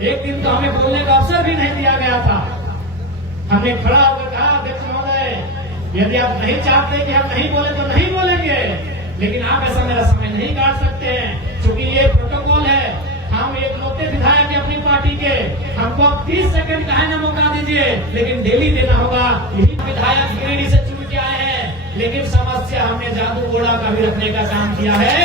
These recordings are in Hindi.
एक दिन तो हमें बोलने का अवसर भी नहीं दिया गया था। हमने खड़ा होकर कहा, अध्यक्ष महोदय, यदि आप नहीं चाहते कि हम नहीं बोले तो नहीं बोलेंगे, लेकिन आप ऐसा मेरा समय नहीं काट सकते हैं, क्योंकि ये प्रोटोकॉल है। हम एक लौटे विधायक है अपनी पार्टी के, हमको आप 30 सेकंड का है ना मौका दीजिए, लेकिन डेली देना होगा। यही विधायक गिरिडीह से चुन के आए हैं, लेकिन समस्या हमने जादू घोड़ा का भी रखने का काम किया है।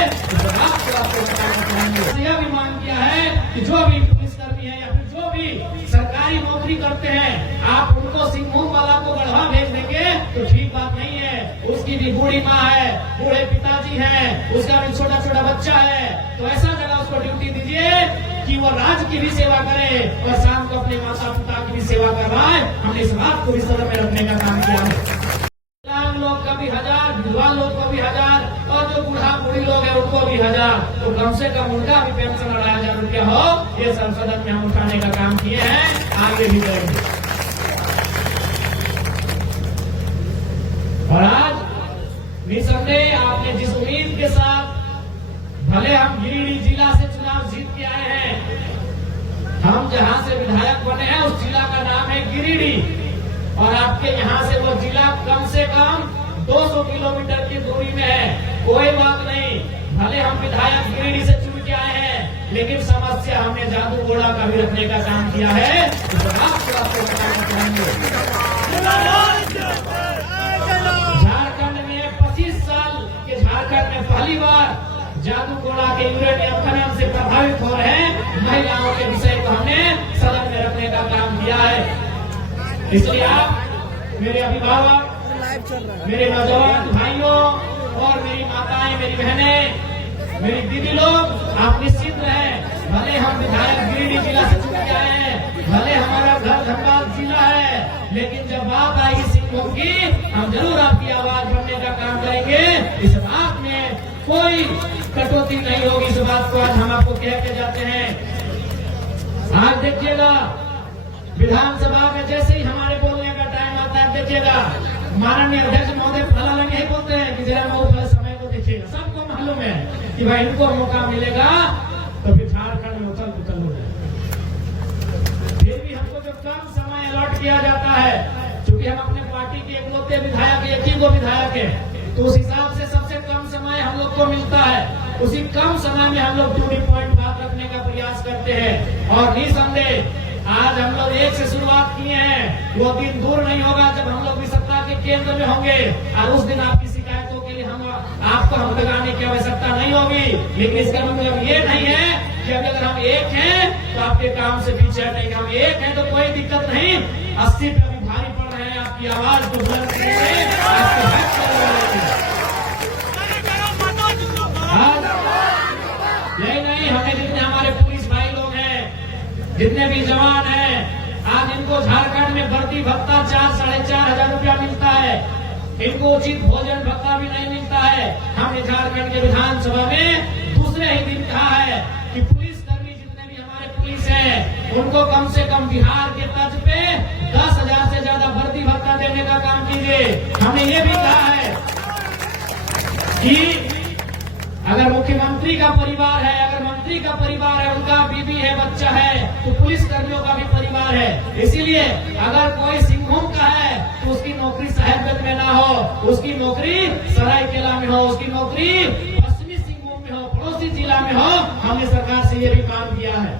यह भी मांग किया है कि जो भी पुलिसकर्मी है या फिर जो भी सरकारी नौकरी करते हैं, आप उनको सिंहभूम वाला को गढ़वा भेज देंगे तो ठीक बात नहीं है। उसकी भी बूढ़ी माँ है, बूढ़े पिताजी हैं, उसका भी छोटा छोटा बच्चा है, तो ऐसा जगह उसको ड्यूटी दीजिए कि वो राज्य की भी सेवा करे और शाम को अपने माता पिता की भी सेवा करवाए। हमने इस बात को भी सदन में रखने का काम किया है। लोग का भी 1000, विधवा लोग को भी 1000 और जो बूढ़ा बूढ़ी लोग है उनको भी 1000, तो कम से कम उनका भी पेंशन 2,500 रुपया हो। ये संसद में हम उठाने का काम किए हैं, आगे भी करेंगे। और आज निसंदेह आपने जिस उम्मीद के साथ, भले हम गिरिडीह जिला से चुनाव जीत के आए हैं, हम जहां से विधायक बने हैं उस जिला का नाम है गिरिडीह, और आपके यहाँ से वो जिला कम से कम 200 किलोमीटर की दूरी में है। कोई बात नहीं, भले हम विधायक गिरिडीह से चुन के आए हैं, लेकिन समस्या हमने जादू घोड़ा का भी रखने का काम किया है। झारखंड में 25 साल के झारखंड में पहली बार जादू घोड़ा के यूरेनियम खनन से प्रभावित हो रहे महिलाओं के विषय को हमने सदन में रखने का काम किया है। इसलिए आप मेरे अभिभावक, मेरे नौजवान भाइयों और मेरी माताएं, मेरी बहनें, मेरी दीदी लोग, आप निश्चित रहें। भले हम विधायक गिरिडीह जिला से चुन के आए हैं, भले हमारा घर धनबाद जिला है, लेकिन जब बात आएगी सिंहभूम की, हम जरूर आपकी आवाज बनने का काम करेंगे। इस बात में कोई कटौती नहीं होगी। इस बात को आज हम आपको कह के जाते हैं। आज देखिएगा, विधानसभा में जैसे ही हमारे बोलने का टाइम आता है, देखिएगा माननीय अध्यक्ष महोदय फला नहीं बोलते हैं कि जरा महोदय समय को देखिएगा। सबको मालूम है कि भाई इनको मौका मिलेगा तो फिर झारखंड में उथल पुथल हो जाए। फिर भी हमको जो कम समय अलॉट किया जाता है, क्योंकि हम अपने पार्टी के इकलौते विधायक, एक ही को विधायक है, तो उस हिसाब से सबसे कम समय हम लोग को मिलता है। उसी कम समय में हम लोग 2 पॉइंट बात रखने का प्रयास करते हैं। और निसंदेह आज हम लोग एक से शुरुआत किए हैं, वो दिन दूर नहीं होगा जब हम लोग भी सत्ता के केंद्र में होंगे, और उस दिन आपकी शिकायतों के लिए आपको हम लगाने की आवश्यकता नहीं होगी। लेकिन इसका मतलब ये नहीं है कि अगर हम एक हैं तो आपके काम से पीछे हटेंगे। हम एक हैं तो कोई दिक्कत नहीं। 80 पे अभी भारी पड़ रहे हैं, आपकी आवाज को बुलंद करेंगे। यही नहीं, हमें जितने हमारे पुलिस भाई लोग हैं, जितने भी जवान हैं, आज इनको झारखंड में भर्ती भत्ता 4-4.5 हजार रुपया मिलता है। इनको उचित भोजन भत्ता भी नहीं मिलता है। हमने झारखंड के विधानसभा में दूसरे ही दिन कहा है कि पुलिसकर्मी जितने भी हमारे पुलिस हैं, उनको कम से कम बिहार के तर्ज पे 10,000 से ज्यादा भर्ती भत्ता देने का काम कीजिए। हमने ये भी कहा है कि अगर मुख्यमंत्री का परिवार है, अगर मंत्री का परिवार है, उनका बीबी है, बच्चा है, तो पुलिस कर्मियों का भी परिवार है। इसीलिए अगर कोई सिंहभूम का है तो उसकी नौकरी साहेबगंज में ना हो, उसकी नौकरी सरायकेला में हो, उसकी नौकरी पश्चिमी सिंहभूम में हो, पड़ोसी जिला में हो। हमने सरकार से यह भी मांग किया है।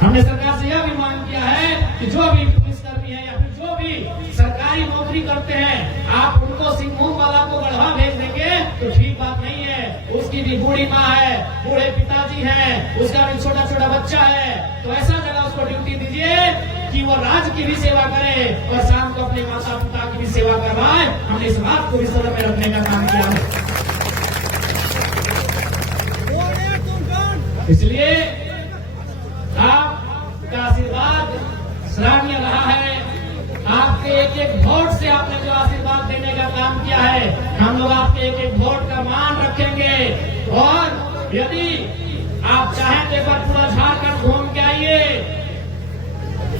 हमने सरकार से यह भी मांग किया है कि जो भी पुलिसकर्मी है या फिर जो भी सरकारी नौकरी करते हैं, आप उनको सिंहभूम वाला को गढ़वा भेज देंगे तो ठीक बात नहीं है। उसकी भी बूढ़ी माँ है, बूढ़े पिताजी हैं, उसका भी छोटा छोटा बच्चा है, तो ऐसा जगह उसको ड्यूटी दीजिए कि वो राज्य की भी सेवा करे और शाम को अपने माता पिता की भी सेवा करवाए। हमने इस बात को भी सदन में रखने का काम किया है। इसलिए आपका आशीर्वाद सराहनीय रहा है। आपके एक एक वोट से आपने जो आशीर्वाद देने का काम किया है, हम लोग आपके एक एक वोट का मान रखेंगे। और यदि आप चाहें तो एक बार पूरा झारखंड घूम के आइए।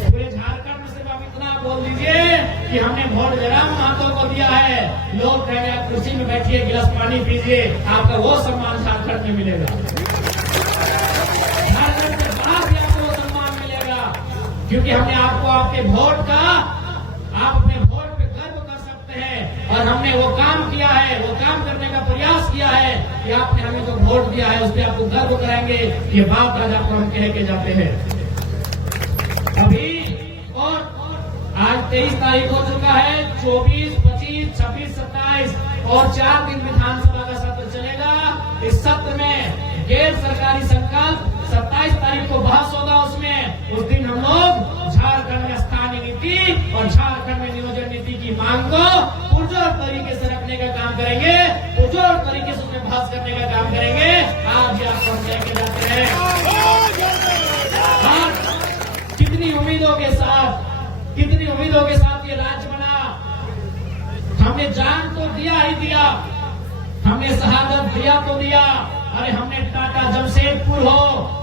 पूरे झारखंड में सिर्फ आप इतना बोल दीजिए कि हमने वोट जयराम महतो को दिया है। लोग कहेंगे आप कुर्सी में बैठिए, गिलास पानी पीजिए, आपका वो सम्मान झारखंड में मिलेगा। क्योंकि हमने आपको आपके वोट का, आप अपने वोट पे गर्व कर सकते हैं और हमने वो काम किया है, वो काम करने का प्रयास किया है कि आपने हमें जो वोट दिया है उस पर आपको गर्व कराएंगे। ये बात आज आपको हम कह के जाते हैं। अभी और आज 23 तारीख हो चुका है, 24, 25, 26, 27 और 4 दिन विधानसभा का सत्र चलेगा। इस सत्र में गैर सरकारी संकल्प 27 तारीख को बहस होगा। उसमें उस दिन हम लोग झारखंड में स्थानीय नीति और झारखंड में नियोजन नीति की मांग को पुरजोर तरीके से रखने का काम करेंगे, पुरजोर तरीके से उसमें बहस करने का काम करेंगे। आज भी आपको हम लेके जाते हैं। कितनी उम्मीदों के साथ ये राज्य बना। हमने जान तो दिया ही दिया, हमने शहादत दिया तो दिया। अरे हमने टाटा जमशेदपुर हो,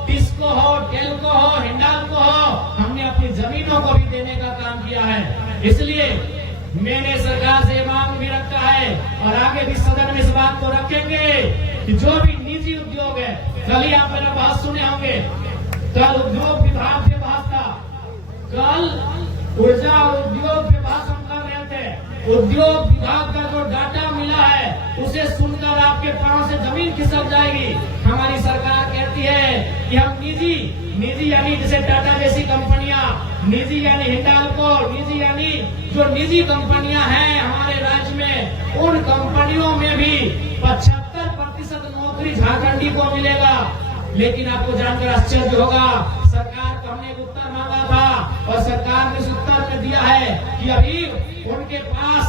टिस्को हो, टेल्को हो, हिंडाल्को हो, हमने अपनी जमीनों को भी देने का काम किया है। इसलिए मैंने सरकार से मांग भी रखा है और आगे भी सदन में इस बात को रखेंगे कि जो भी निजी उद्योग है, कल ही आप मेरा बात सुने होंगे, कल उद्योग विभाग पे बात था, कल ऊर्जा और उद्योग पे बात हम कर रहे थे। उद्योग विभाग का जो डाटा मिला है उसे सुनकर आपके पांव से जमीन खिसक जाएगी। हमारी सरकार कहती है कि हम निजी यानी जैसे टाटा जैसी कंपनियां, निजी यानी हिंडाल्को, निजी यानी जो निजी कंपनियां हैं हमारे राज्य में, उन कंपनियों में भी 75% नौकरी झारखंडी को मिलेगा। लेकिन आपको जानकर आश्चर्य होगा, सरकार को हमने एक उत्तर मांगा था और सरकार ने इस उत्तर में दिया है कि अभी उनके पास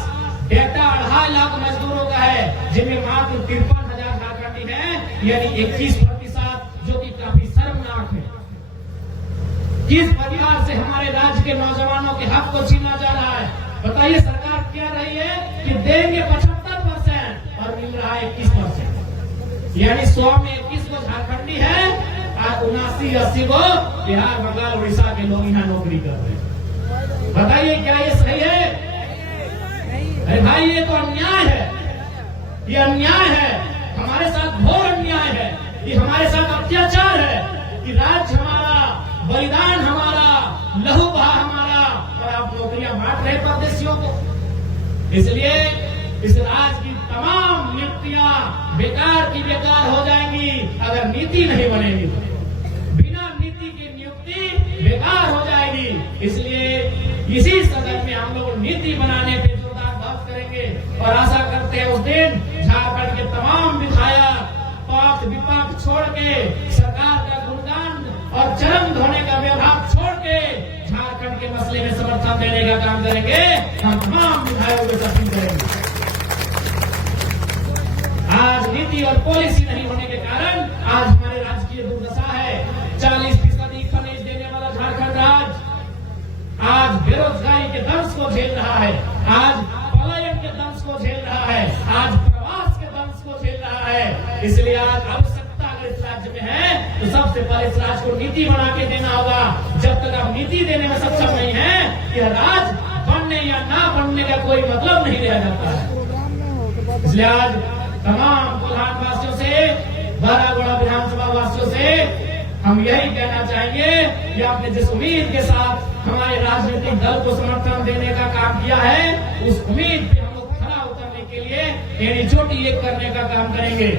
डेटा 2.5 लाख मजदूरों का है, जिनमें मात्र 53,000 झारखंडी है, यानी 21%, जो कि काफी शर्मनाक है। किस परिवार से हमारे राज्य के नौजवानों के हक को छीना जा रहा है? बताइए, सरकार कह रही है कि देंगे 75% और मिल रहा है 21%, यानी 100 में 21 को झारखंडी है और 79-80 को बिहार, बंगाल, उड़ीसा के लोग यहाँ नौकरी कर रहे हैं। बताइए क्या ये सही है? अरे भाई, ये तो अन्याय है, ये अन्याय है, हमारे साथ घोर अन्याय है, ये हमारे साथ अत्याचार है कि राज्य हमारा, बलिदान हमारा, लहू बहा हमारा और आप नौकरियां बांट रहे परदेशियों को। इसलिए इस राज्य की तमाम नियुक्तियां बेकार की बेकार हो जाएंगी अगर नीति नहीं बनेगी। बिना नीति की नियुक्ति बेकार हो जाएगी। इसलिए इसी सदन में हम लोग नीति बनाने पे जोरदार बात करेंगे और आशा करते हैं उस दिन झारखंड के तमाम विधायक पक्ष विपक्ष छोड़ के, सरकार का गुणगान और चरम धोने का व्यवहार छोड़ के झारखंड के मसले में समर्थन देने का काम करेंगे। हम तमाम विधायकों को अपील करेंगे। आज नीति और पॉलिसी नहीं होने के कारण आज हमारे राज्य की दुर्दशा है। 40% खनिज देने वाला झारखंड राज्य आज बेरोजगारी के दंश को झेल रहा है, आज पलायन के दंश को झेल रहा है, आज प्रवास के दंश को झेल रहा है। इसलिए आज आवश्यकता अगर इस राज्य में है तो सबसे पहले इस राज्य को नीति बना के देना होगा। जब तक आप नीति देने में सक्षम नहीं है, यह राज्य बनने या ना बनने का कोई मतलब नहीं रह जाता है। इसलिए आज तमाम कोल्हान वासियों से, बरागुड़ा विधानसभा वासियों से हम यही कहना चाहेंगे कि आपने जिस उम्मीद के साथ हमारे राजनीतिक दल को समर्थन देने का काम किया है, उस उम्मीद पे हम लोग खरा उतरने के लिए यानी चोटी एक करने का काम करेंगे।